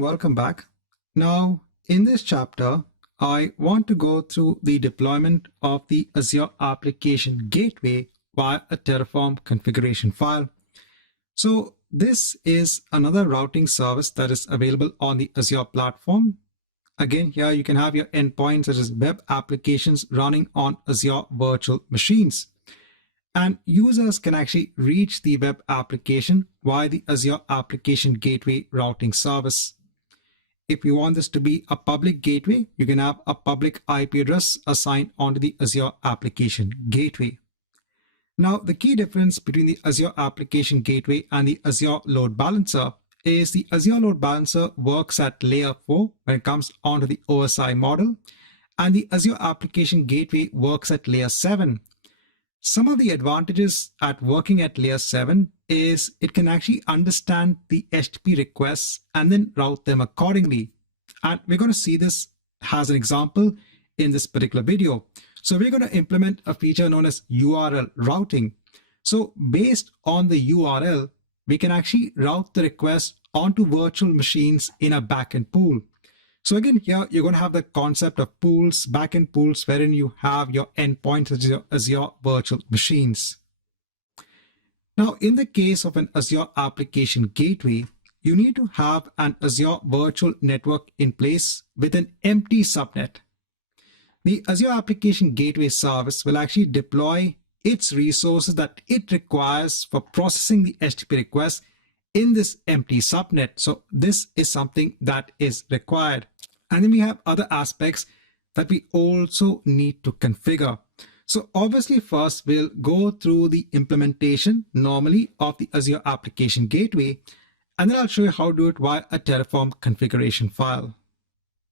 and welcome back. Now, in this chapter, I want to go through the deployment of the Azure Application Gateway via a Terraform configuration file. So this is another routing service that is available on the Azure platform. Again, here you can have your endpoints such as web applications running on Azure virtual machines. And users can actually reach the web application via the Azure Application Gateway routing service. If you want this to be a public gateway, you can have a public IP address assigned onto the Azure Application Gateway. Now, the key difference between the Azure Application Gateway and the Azure Load Balancer is the Azure Load Balancer works at layer 4 when it comes onto the OSI model, and the Azure Application Gateway works at layer 7. Some of the advantages at working at layer 7 is it can actually understand the HTTP requests and then route them accordingly. And we're going to see this as an example in this particular video. So we're going to implement a feature known as URL routing. So based on the URL, we can actually route the request onto virtual machines in a backend pool. So again, here you're going to have the concept of pools, backend pools, wherein you have your endpoints as your virtual machines. Now, in the case of an Azure Application Gateway, you need to have an Azure virtual network in place with an empty subnet. The Azure Application Gateway service will actually deploy its resources that it requires for processing the HTTP request in this empty subnet. So this is something that is required. And then we have other aspects that we also need to configure. So obviously first we'll go through the implementation normally of the Azure Application Gateway, and then I'll show you how to do it via a Terraform configuration file.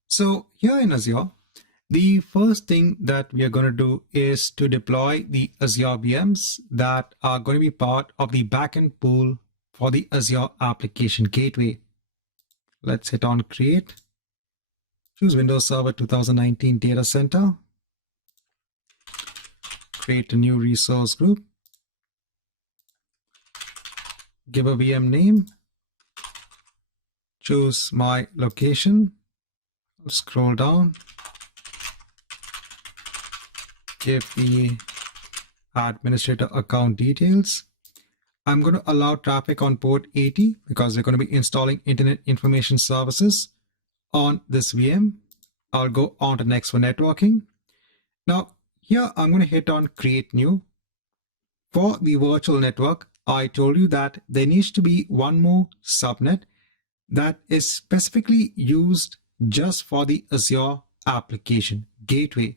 So here in Azure, the first thing that we are going to do is to deploy the Azure Vms that are going to be part of the backend pool for the Azure Application Gateway. Let's hit on create. Choose Windows Server 2019 Data Center. Create a new resource group. Give a VM name. Choose my location. Scroll down. Give the administrator account details. I'm going to allow traffic on port 80 because we're going to be installing Internet Information Services on this VM. I'll go on to next for networking. Now, here I'm going to hit on create new. For the virtual network, I told you that there needs to be one more subnet that is specifically used just for the Azure Application Gateway.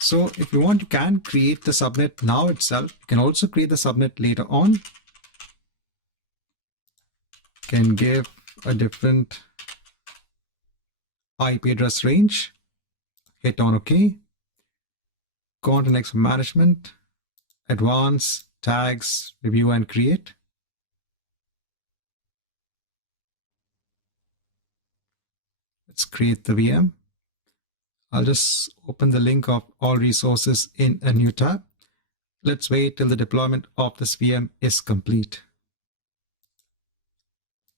So if you want, you can create the subnet now itself. You can also create the subnet later on. You can give a different IP address range. Hit on OK. Go on to next management, advanced, tags, review and create. Let's create the VM. I'll just open the link of all resources in a new tab. Let's wait till the deployment of this VM is complete.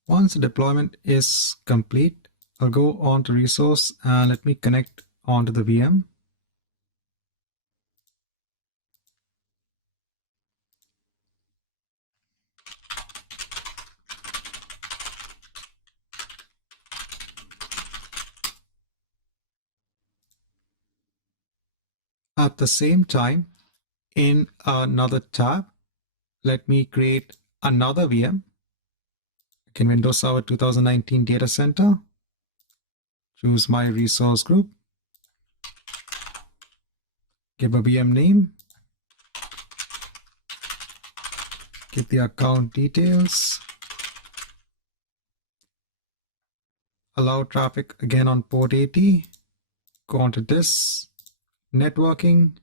Once the deployment is complete, I'll go on to resource and let me connect onto the VM. At the same time, in another tab, let me create another VM. Again, Windows Server 2019 Data Center. Choose my resource group. Give a VM name. Give the account details. Allow traffic again on port 80. Go on to this. Networking.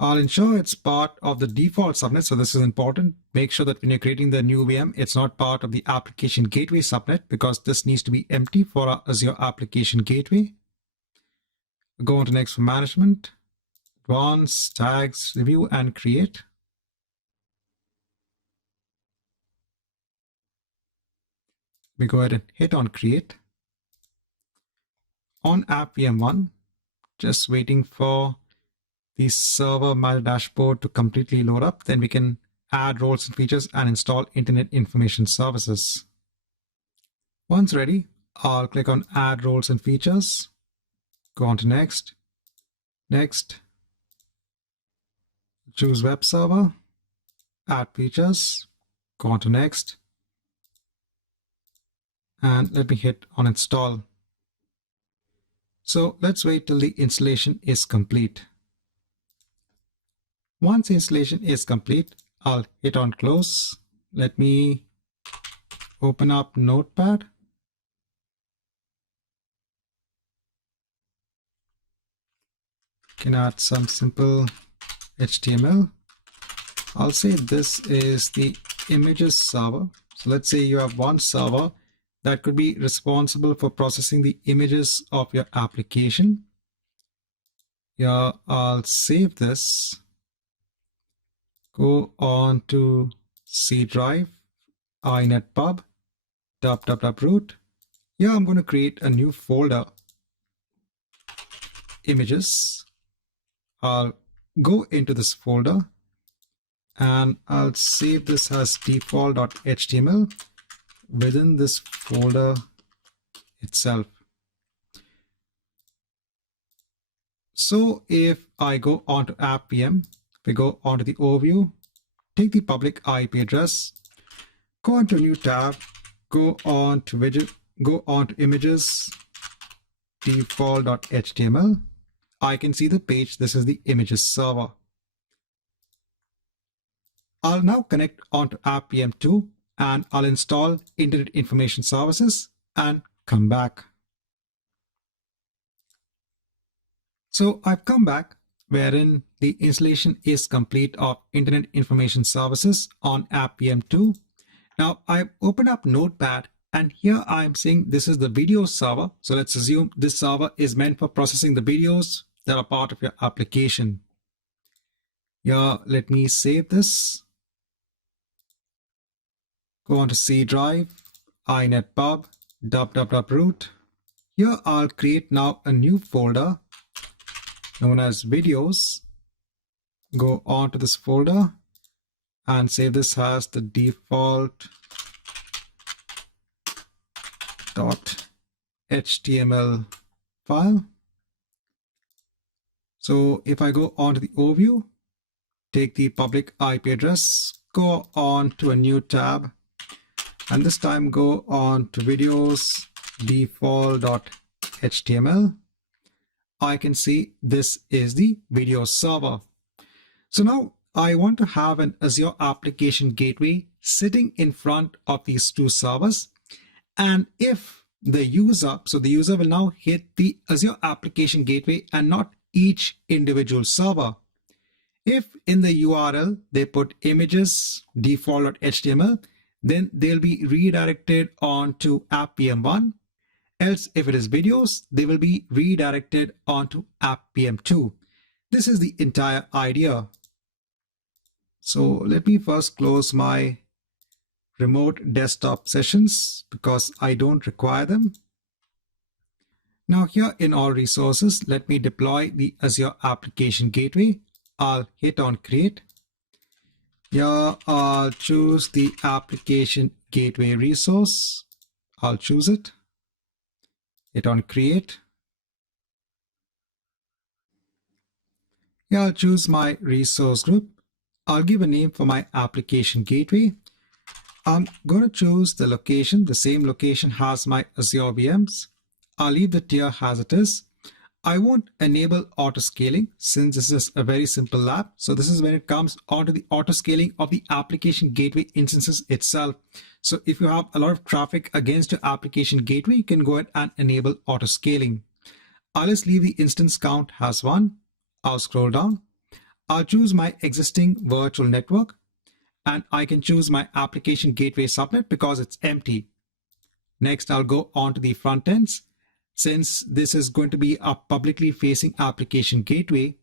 I'll ensure it's part of the default subnet. So this is important. Make sure that when you're creating the new VM, it's not part of the Application Gateway subnet because this needs to be empty for our Azure Application Gateway. Go on to next for management, advanced, tags, review and create. We go ahead and hit on create. On app VM1, just waiting for the server my dashboard to completely load up. Then we can add roles and features and install Internet Information Services. Once ready, I'll click on add roles and features, go on to next, choose web server, add features, go on to next, and let me hit on install. So let's wait till the installation is complete. Once the installation is complete, I'll hit on close. Let me open up Notepad. Can add some simple HTML. I'll say this is the images server. So let's say you have one server that could be responsible for processing the images of your application. Yeah, I'll save this. Go on to C drive, inetpub, root. Here I'm going to create a new folder, images. I'll go into this folder and I'll save this as default.html within this folder itself. So if I go on to app VM, we go onto the overview, take the public IP address, go on to a new tab, go on to widget, go on to images, default.html. I can see the page. This is the images server. I'll now connect onto app VM2 and I'll install Internet Information Services and come back. So I've come back, wherein the installation is complete of Internet Information Services on app VM2. Now I've opened up Notepad and here I'm saying this is the video server. So let's assume this server is meant for processing the videos that are part of your application. Yeah, let me save this. Go on to C drive, inetpub, root. Here I'll create now a new folder known as videos. Go on to this folder and save this as the default.html file. So if I go on to the overview, take the public IP address, go on to a new tab, and this time go on to videos, default.html. I can see this is the video server. So now I want to have an Azure Application Gateway sitting in front of these two servers. And if the user, so the user will now hit the Azure Application Gateway and not each individual server. If in the URL they put images default.html, then they'll be redirected onto app VM1. Else, if it is videos, they will be redirected onto app VM2. This is the entire idea. So let me first close my remote desktop sessions because I don't require them. Now here in all resources, let me deploy the Azure Application Gateway. I'll hit on create. Here I'll choose the Application Gateway resource. I'll choose it. Hit on create. Here I'll choose my resource group. I'll give a name for my Application Gateway. I'm going to choose the location. The same location has my Azure VMs. I'll leave the tier as it is. I won't enable auto scaling since this is a very simple lab. So this is when it comes onto the auto scaling of the Application Gateway instances itself. So if you have a lot of traffic against your Application Gateway, you can go ahead and enable auto scaling. I'll just leave the instance count as 1. I'll scroll down. I'll choose my existing virtual network and I can choose my Application Gateway subnet because it's empty. Next, I'll go on to the front ends. Since this is going to be a publicly facing Application Gateway,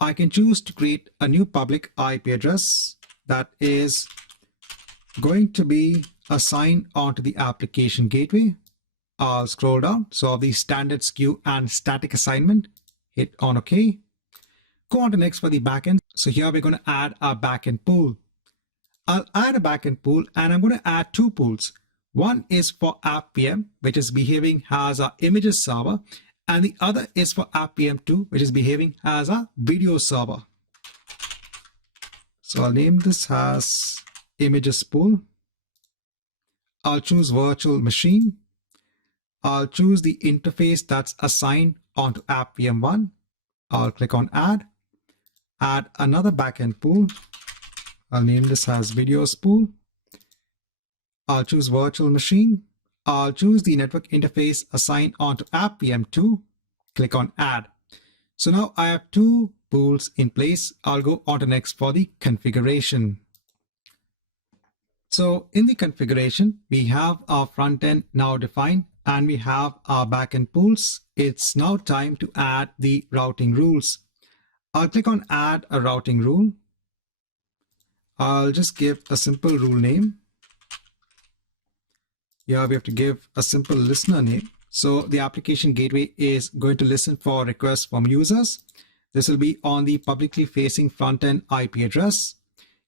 I can choose to create a new public IP address that is going to be assign onto the application gateway. I'll scroll down. So the standard SKU and static assignment, hit on OK. Go on to next for the backend. So here we're going to add our backend pool. I'll add a backend pool and I'm going to add two pools. One is for AppVM, which is behaving as our images server, and the other is for AppVM2, which is behaving as a video server. So I'll name this as images pool. I'll choose virtual machine. I'll choose the interface that's assigned onto AppVM1. I'll click on add another backend pool. I'll name this as videos pool. I'll choose virtual machine. I'll choose the network interface assigned onto AppVM2. Click on add. So now I have two pools in place. I'll go on to next for the configuration. So in the configuration, we have our front end now defined and we have our backend pools. It's now time to add the routing rules. I'll click on add a routing rule. I'll just give a simple rule name. Here we have to give a simple listener name. So the application gateway is going to listen for requests from users. This will be on the publicly facing front-end IP address.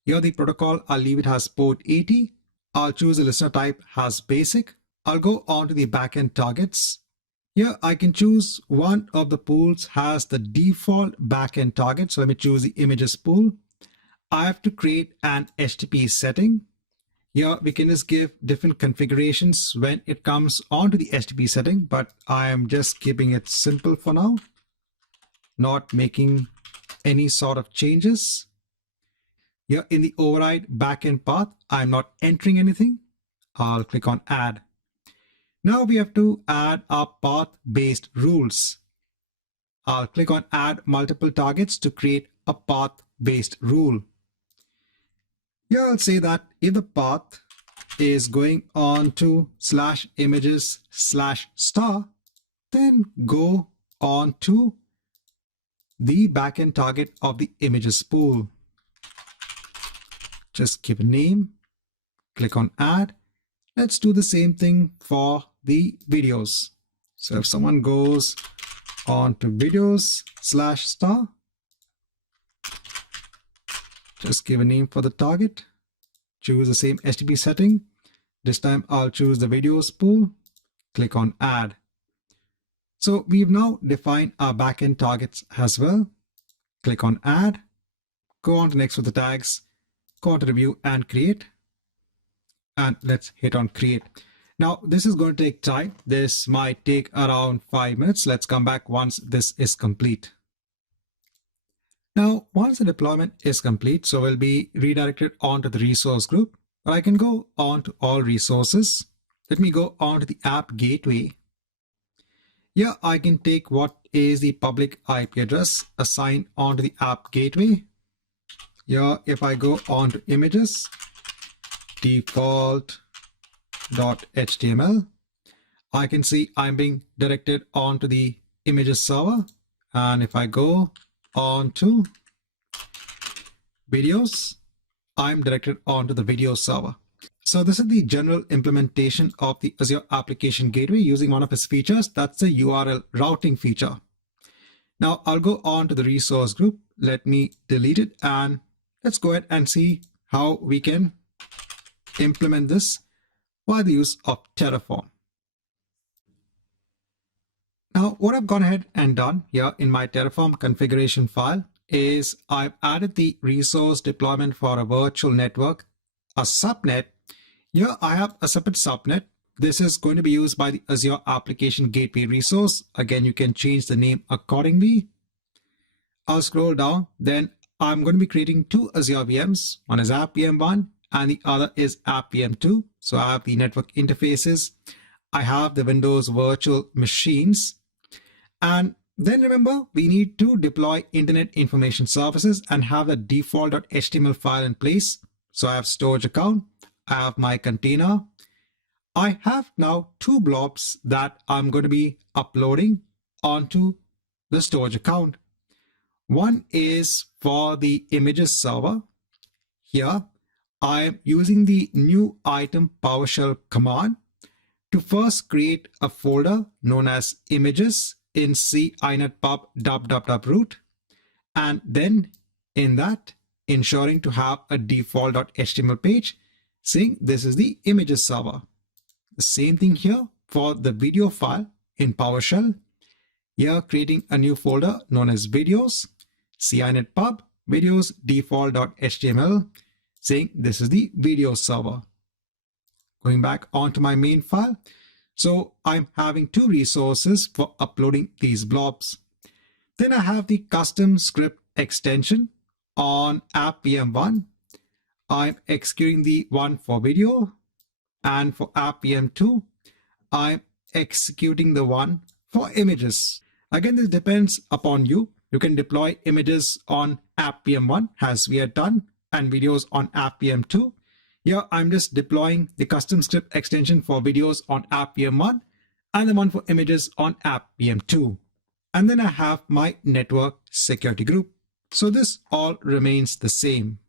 Here the protocol, I'll leave it as port 80. I'll choose a listener type as basic. I'll go on to the backend targets. Here I can choose one of the pools has the default backend target. So let me choose the images pool. I have to create an HTTP setting. Here we can just give different configurations when it comes onto the HTTP setting, but I am just keeping it simple for now, not making any sort of changes. Here in the override backend path, I'm not entering anything. I'll click on add. Now we have to add our path-based rules. I'll click on add multiple targets to create a path-based rule. Here I'll say that if the path is going on to /images/star, then go on to the backend target of the images pool. Just give a name, click on add. Let's do the same thing for the videos. So if someone goes on to videos/star, just give a name for the target, choose the same HTTP setting. This time I'll choose the videos pool, click on add. So we've now defined our backend targets as well. Click on add, go on to next with the tags, go on to review and create. And let's hit on create. Now this is going to take time. This might take around 5 minutes. Let's come back once this is complete. Now, once the deployment is complete, so we'll be redirected onto the resource group, but I can go on to all resources. Let me go on to the app gateway. Here I can take what is the public IP address assigned onto the app gateway. Here, if I go on to images, default.html, I can see I'm being directed onto the images server. And if I go on to videos, I'm directed onto the video server. So this is the general implementation of the Azure Application Gateway using one of its features. That's the URL routing feature. Now I'll go on to the resource group. Let me delete it and let's go ahead and see how we can implement this by the use of Terraform. Now, what I've gone ahead and done here in my Terraform configuration file is I've added the resource deployment for a virtual network, a subnet. Here I have a separate subnet. This is going to be used by the Azure Application Gateway resource. Again, you can change the name accordingly. I'll scroll down. Then I'm going to be creating two Azure VMs. One is AppVM1 and the other is AppVM2. So I have the network interfaces. I have the Windows virtual machines. And then remember, we need to deploy Internet Information Services and have the default.html file in place. So I have storage account, I have my container. I have now two blobs that I'm going to be uploading onto the storage account. One is for the images server. Here, I am using the new item PowerShell command to first create a folder known as images in c-inetpub dub root, and then in that ensuring to have a default.html page saying this is the images server. The same thing here for the video file in PowerShell. Here creating a new folder known as videos, c-inetpub videos default.html saying this is the video server. Going back onto my main file. So I'm having two resources for uploading these blobs. Then I have the custom script extension on app-vm1. I'm executing the one for video, and for app-vm2, I'm executing the one for images. Again, this depends upon you. You can deploy images on app-vm1 as we had done, and videos on app-vm2. Here, I'm just deploying the custom script extension for videos on app-vm1 and the one for images on app-vm2. And then I have my network security group. So this all remains the same.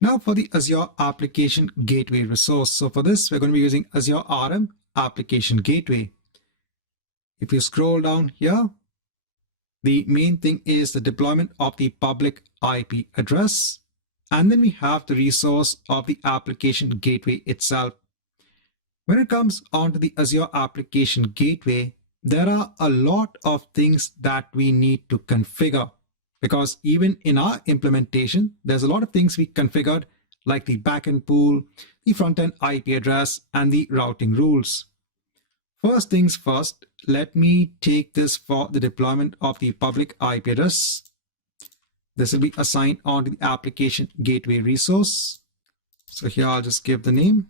Now for the Azure Application Gateway resource. So for this, we're going to be using Azure RM Application Gateway. If you scroll down here, the main thing is the deployment of the public IP address. And then we have the resource of the application gateway itself. When it comes onto the Azure Application Gateway, there are a lot of things that we need to configure, because even in our implementation, there's a lot of things we configured, like the backend pool, the front-end IP address, and the routing rules. First things first, let me take this for the deployment of the public IP address. This will be assigned onto the application gateway resource. So here I'll just give the name.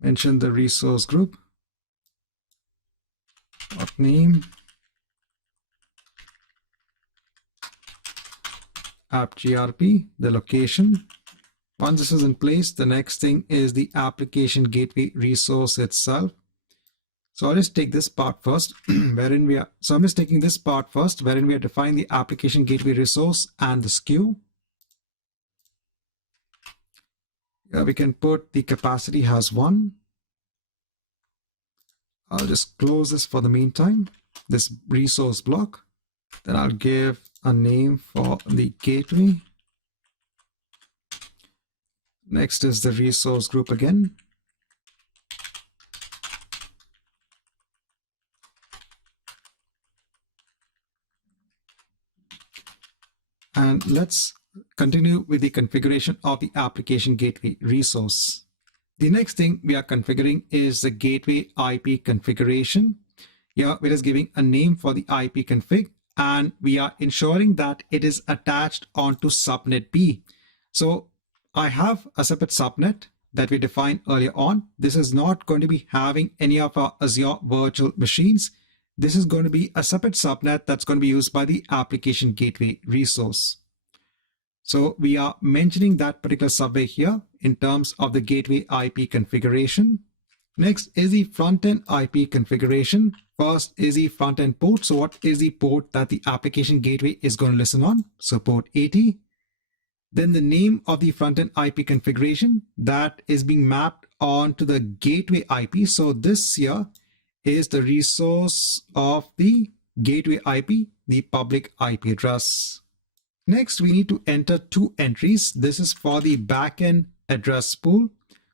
Mention the resource group. Name. App.grp, the location. Once this is in place, the next thing is the application gateway resource itself. So I'll just take this part first, wherein we are defining the application gateway resource and the SKU. Here we can put the capacity has 1. I'll just close this for the meantime, this resource block. Then I'll give a name for the gateway. Next is the resource group again. And let's continue with the configuration of the application gateway resource. The next thing we are configuring is the gateway IP configuration. Here we're just giving a name for the IP config, and we are ensuring that it is attached onto subnet B. So I have a separate subnet that we defined earlier on. This is not going to be having any of our Azure virtual machines. This is going to be a separate subnet that's going to be used by the application gateway resource. So we are mentioning that particular subway here in terms of the gateway IP configuration. Next is the front-end IP configuration. First is the front-end port. So what is the port that the application gateway is going to listen on? So port 80. Then the name of the front-end IP configuration that is being mapped onto the gateway IP. So this here is the resource of the gateway IP, the public IP address. Next, we need to enter two entries. This is for the backend address pool.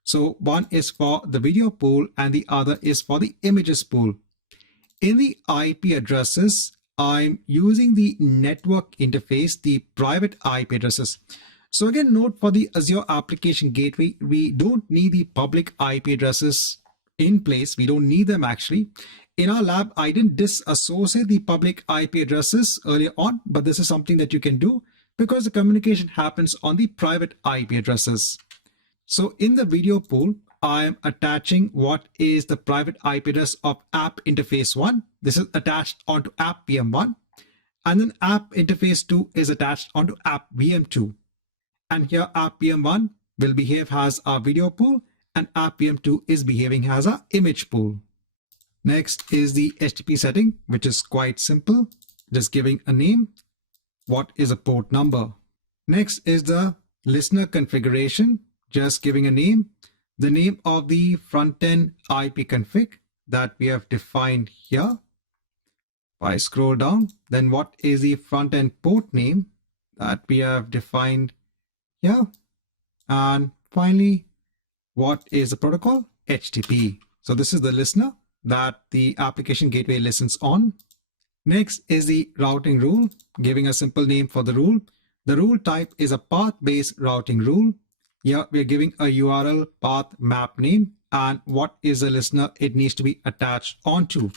So one is for the video pool and the other is for the images pool. In the IP addresses, I'm using the network interface, the private IP addresses. So again, note for the Azure Application Gateway, we don't need the public IP addresses in place. We don't need them actually. In our lab, I didn't disassociate the public IP addresses earlier on, but this is something that you can do because the communication happens on the private IP addresses. So in the video pool, I am attaching what is the private IP address of app interface 1. This is attached onto app VM1. And then app interface 2 is attached onto app VM2. And here app VM1 will behave as our video pool and app VM2 is behaving as our image pool. Next is the HTTP setting, which is quite simple. Just giving a name. What is a port number? Next is the listener configuration. Just giving a name. The name of the front-end IP config that we have defined here. If I scroll down, then what is the front-end port name that we have defined here? And finally, what is the protocol? HTTP. So this is the listener that the application gateway listens on. Next is the routing rule, giving a simple name for the rule. The rule type is a path-based routing rule. Here we're giving a URL path map name and what is the listener it needs to be attached onto.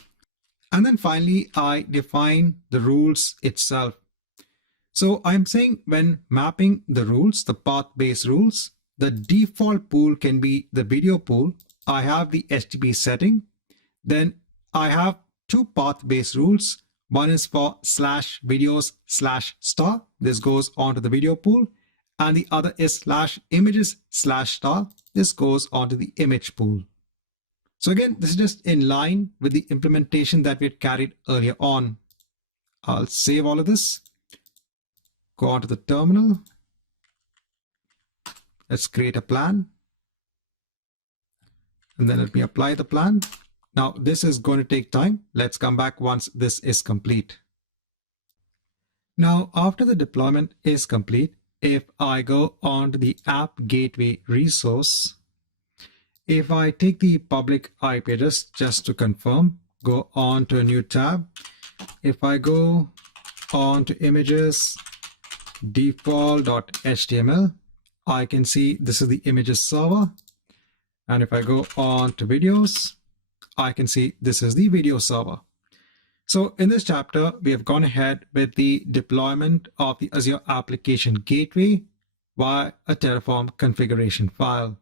And then finally, I define the rules itself. So I'm saying when mapping the rules, the path-based rules, the default pool can be the video pool. I have the HTTP setting. Then I have two path-based rules. One is for /videos/star. This goes onto the video pool. And the other is /images/star. This goes onto the image pool. So again, this is just in line with the implementation that we had carried earlier on. I'll save all of this. Go onto the terminal. Let's create a plan. And then let me apply the plan. Now this is going to take time. Let's come back once this is complete. Now after the deployment is complete, if I go on to the app gateway resource, if I take the public IP address just to confirm, go on to a new tab. If I go on to images default.html, I can see this is the images server. And if I go on to videos, I can see this is the video server. So in this chapter, we have gone ahead with the deployment of the Azure Application Gateway via a Terraform configuration file.